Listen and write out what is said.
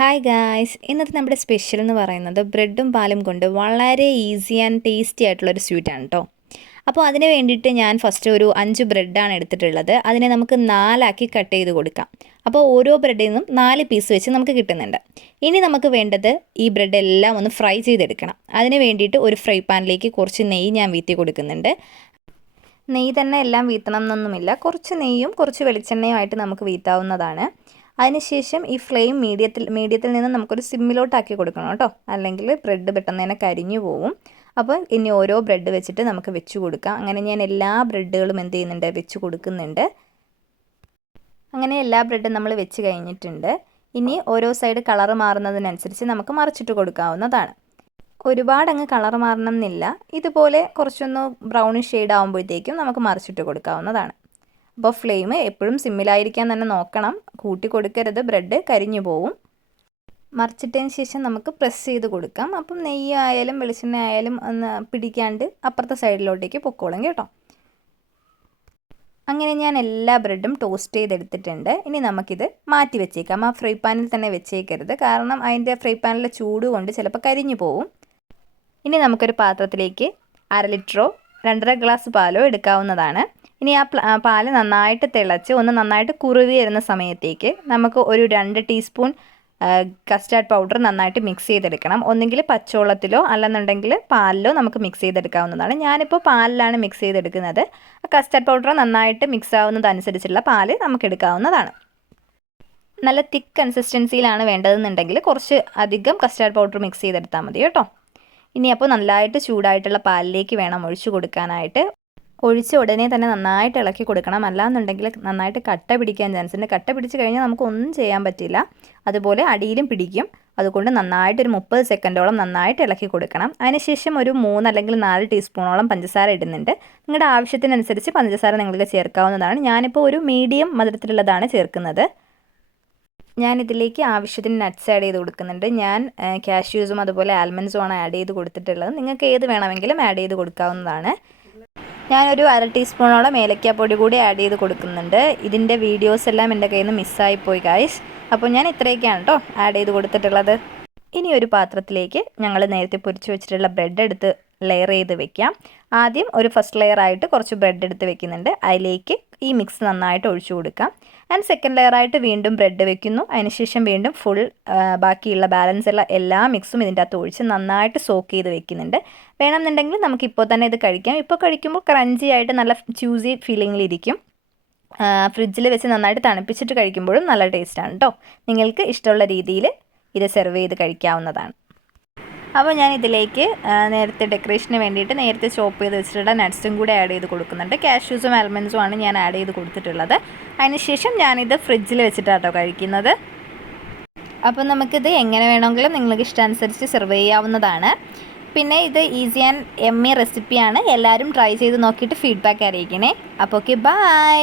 Hi guys, ഇന്നത്തെ നമ്മുടെ special എന്ന് പറയുന്നത് ബ്രെഡും പാലും കൊണ്ട് വളരെ ഈസി ആൻഡ് ടേസ്റ്റി ആയിട്ടുള്ളൊരു സ്വീറ്റാണ് കേട്ടോ. അപ്പോൾ അതിന് വേണ്ടിയിട്ട് ഞാൻ ഫസ്റ്റ് ഒരു 5 ബ്രെഡാണ് എടുത്തിട്ടുള്ളത്. അതിനെ നമുക്ക് 4 ആക്കി കട്ട് ചെയ്ത് കൊടുക്കാം. അപ്പോൾ ഓരോ ബ്രെഡിൽ നിന്നും 4 പീസ് വെച്ച് നമുക്ക് കിട്ടുന്നുണ്ട്. ഇനി നമുക്ക് വേണ്ടത് ഈ ബ്രെഡ് എല്ലാം ഒന്ന് ഫ്രൈ ചെയ്തെടുക്കണം. അതിന് വേണ്ടിയിട്ട് ഒരു ഫ്രൈ പാനിലേക്ക് കുറച്ച് നെയ്യ് ഞാൻ വീത്തി കൊടുക്കുന്നുണ്ട്. നെയ്യ് തന്നെ എല്ലാം വീത്തണം എന്നൊന്നുമില്ല, കുറച്ച് നെയ്യും കുറച്ച് വെളിച്ചെണ്ണയും ആയിട്ട് നമുക്ക് വീത്താവുന്നതാണ്. അതിനുശേഷം ഈ ഫ്ലെയിം മീഡിയത്തിൽ നിന്ന് നമുക്കൊരു സിമ്മിലോട്ടാക്കി കൊടുക്കണം കേട്ടോ, അല്ലെങ്കിൽ ബ്രെഡ് പെട്ടെന്ന് തന്നെ കരിഞ്ഞു പോവും. അപ്പോൾ ഇനി ഓരോ ബ്രെഡ് വെച്ചിട്ട് നമുക്ക് വെച്ച് കൊടുക്കാം. അങ്ങനെ ഞാൻ എല്ലാ ബ്രെഡുകളും എന്ത് ചെയ്യുന്നുണ്ട്, വെച്ച് കൊടുക്കുന്നുണ്ട്. അങ്ങനെ എല്ലാ ബ്രെഡും നമ്മൾ വെച്ച് കഴിഞ്ഞിട്ടുണ്ട്. ഇനി ഓരോ സൈഡ് കളർ മാറുന്നതിനനുസരിച്ച് നമുക്ക് മറിച്ചിട്ട് കൊടുക്കാവുന്നതാണ്. ഒരുപാട് അങ്ങ് കളർ മാറണം എന്നില്ല, ഇതുപോലെ കുറച്ചൊന്ന് ബ്രൗണിഷ് ഷെയ്ഡ് ആകുമ്പോഴത്തേക്കും നമുക്ക് മറിച്ചിട്ട് കൊടുക്കാവുന്നതാണ്. അപ്പോൾ ഫ്ലെയിം എപ്പോഴും സിമ്മിലായിരിക്കാൻ തന്നെ നോക്കണം, കൂട്ടി കൊടുക്കരുത്, ബ്രെഡ് കരിഞ്ഞു പോവും. മറിച്ചിട്ടതിന് ശേഷം നമുക്ക് പ്രസ് ചെയ്ത് കൊടുക്കാം. അപ്പം നെയ്യ് ആയാലും വെളിച്ചെണ്ണ ആയാലും ഒന്ന് പിടിക്കാണ്ട് അപ്പുറത്തെ സൈഡിലോട്ടേക്ക് പൊക്കോളും കേട്ടോ. അങ്ങനെ ഞാൻ എല്ലാ ബ്രെഡും ടോസ്റ്റ് ചെയ്തെടുത്തിട്ടുണ്ട്. ഇനി നമുക്കിത് മാറ്റി വെച്ചേക്കാം. ആ ഫ്രൈ പാനിൽ തന്നെ വെച്ചേക്കരുത്, കാരണം അതിൻ്റെ ഫ്രൈ പാനിലെ ചൂട് കൊണ്ട് ചിലപ്പോൾ കരിഞ്ഞു പോവും. ഇനി നമുക്കൊരു പാത്രത്തിലേക്ക് 1/2 ലിറ്ററോ 2.5 ഗ്ലാസ് പാലോ എടുക്കാവുന്നതാണ്. ഇനി ആ പാല് നന്നായിട്ട് തിളച്ച് ഒന്ന് നന്നായിട്ട് കുറുകി വരുന്ന സമയത്തേക്ക് നമുക്ക് ഒരു 2 ടീസ്പൂൺ കസ്റ്റാർഡ് പൗഡർ നന്നായിട്ട് മിക്സ് ചെയ്തെടുക്കണം. ഒന്നുകിൽ പച്ചവെള്ളത്തിലോ അല്ലെന്നുണ്ടെങ്കിൽ പാലിലോ നമുക്ക് മിക്സ് ചെയ്തെടുക്കാവുന്നതാണ്. ഞാനിപ്പോൾ പാലിലാണ് മിക്സ് ചെയ്തെടുക്കുന്നത്. കസ്റ്റാർഡ് പൗഡർ നന്നായിട്ട് മിക്സ് ആവുന്നതനുസരിച്ചുള്ള പാല് നമുക്ക് എടുക്കാവുന്നതാണ്. നല്ല തിക്ക് കൺസിസ്റ്റൻസിയിലാണ് വേണ്ടതെന്നുണ്ടെങ്കിൽ കുറച്ച് അധികം കസ്റ്റാർഡ് പൗഡർ മിക്സ് ചെയ്തെടുത്താൽ മതി കേട്ടോ. ഇനി അപ്പോൾ നല്ലതായിട്ട് ചൂടായിട്ടുള്ള പാലിലേക്ക് വേണം ഒഴിച്ചു കൊടുക്കാനായിട്ട്. ഒഴിച്ച ഉടനെ തന്നെ നന്നായിട്ട് ഇളക്കി കൊടുക്കണം, അല്ലാന്നുണ്ടെങ്കിൽ നന്നായിട്ട് കട്ട പിടിക്കാൻ ചാൻസ് ഉണ്ട്. കട്ട പിടിച്ച് കഴിഞ്ഞാൽ നമുക്കൊന്നും ചെയ്യാൻ പറ്റില്ല, അതുപോലെ അടിയിലും പിടിക്കും. അതുകൊണ്ട് നന്നായിട്ട് ഒരു 30 സെക്കൻഡോളം നന്നായിട്ട് ഇളക്കി കൊടുക്കണം. അതിനുശേഷം ഒരു 3 അല്ലെങ്കിൽ 4 ടീസ്പൂണോളം പഞ്ചസാര ഇടുന്നുണ്ട്. നിങ്ങളുടെ ആവശ്യത്തിനനുസരിച്ച് പഞ്ചസാര നിങ്ങൾക്ക് ചേർക്കാവുന്നതാണ്. ഞാനിപ്പോൾ ഒരു മീഡിയം മധുരത്തിലുള്ളതാണ് ചേർക്കുന്നത്. ഞാനിതിലേക്ക് ആവശ്യത്തിന് നട്ട്സ് ആഡ് ചെയ്ത് കൊടുക്കുന്നുണ്ട്. ഞാൻ കാഷ്യൂസും അതുപോലെ ആൽമണ്ട്സും ആണ് ആഡ് ചെയ്ത് കൊടുത്തിട്ടുള്ളത്. നിങ്ങൾക്ക് ഏത് വേണമെങ്കിലും ആഡ് ചെയ്ത് കൊടുക്കാവുന്നതാണ്. ഞാനൊരു 1/2 ടീസ്പൂണോളം ഏലക്കാപ്പൊടി കൂടി ആഡ് ചെയ്ത് കൊടുക്കുന്നുണ്ട്. ഇതിൻ്റെ വീഡിയോസ് എല്ലാം എൻ്റെ കയ്യിൽ നിന്ന് മിസ്സായിപ്പോയി ഗായ്സ്. അപ്പോൾ ഞാൻ ഇത്രയൊക്കെയാണ് കേട്ടോ ആഡ് ചെയ്ത് കൊടുത്തിട്ടുള്ളത്. ഇനി ഒരു പാത്രത്തിലേക്ക് ഞങ്ങൾ നേരത്തെ പൊരിച്ച് വെച്ചിട്ടുള്ള ബ്രെഡ് എടുത്ത് ലെയർ ചെയ്ത് വെക്കാം. ആദ്യം ഒരു ഫസ്റ്റ് ലെയർ ആയിട്ട് കുറച്ച് ബ്രെഡ് എടുത്ത് വെക്കുന്നുണ്ട്. അതിലേക്ക് ഈ മിക്സ് നന്നായിട്ട് ഒഴിച്ചു കൊടുക്കാം. ആൻഡ് സെക്കൻഡ് ലെയർ ആയിട്ട് വീണ്ടും ബ്രെഡ് വെക്കുന്നു. അതിനുശേഷം വീണ്ടും ഫുൾ ബാക്കിയുള്ള ബാലൻസ് ഉള്ള എല്ലാ മിക്സും ഇതിൻ്റെ അകത്ത് ഒഴിച്ച് നന്നായിട്ട് സോക്ക് ചെയ്ത് വെക്കുന്നുണ്ട്. വേണമെന്നുണ്ടെങ്കിൽ നമുക്കിപ്പോൾ തന്നെ ഇത് കഴിക്കാം. ഇപ്പോൾ കഴിക്കുമ്പോൾ ക്രഞ്ചി ആയിട്ട് നല്ല ജ്യൂസി ഫീലിങ്ങിലിരിക്കും. ഫ്രിഡ്ജിൽ വെച്ച് നന്നായിട്ട് തണുപ്പിച്ചിട്ട് കഴിക്കുമ്പോഴും നല്ല ടേസ്റ്റാണ് കേട്ടോ. നിങ്ങൾക്ക് ഇഷ്ടമുള്ള രീതിയിൽ ഇത് സെർവ് ചെയ്ത് കഴിക്കാവുന്നതാണ്. അപ്പോൾ ഞാൻ ഇതിലേക്ക് നേരത്തെ ഡെക്കറേഷന് വേണ്ടിയിട്ട് നേരത്തെ ചോപ്പ് ചെയ്ത് വെച്ചിട്ടുള്ള നട്ട്സും കൂടെ ആഡ് ചെയ്ത് കൊടുക്കുന്നുണ്ട്. കാഷ്യൂസും ആൽമണ്ട്സും ആണ് ഞാൻ ആഡ് ചെയ്ത് കൊടുത്തിട്ടുള്ളത്. അതിനുശേഷം ഞാനിത് ഫ്രിഡ്ജിൽ വെച്ചിട്ടാണ് കേട്ടോ കഴിക്കുന്നത്. അപ്പോൾ നമുക്കിത് എങ്ങനെ വേണമെങ്കിലും നിങ്ങൾക്ക് ഇഷ്ടാനുസരിച്ച് സെർവ് ചെയ്യാവുന്നതാണ്. പിന്നെ ഇത് ഈസി ആൻഡ് എമ്മി റെസിപ്പിയാണ്. എല്ലാവരും ട്രൈ ചെയ്ത് നോക്കിയിട്ട് ഫീഡ്ബാക്ക് അറിയിക്കണേ. അപ്പോൾ ഓക്കെ, ബൈ.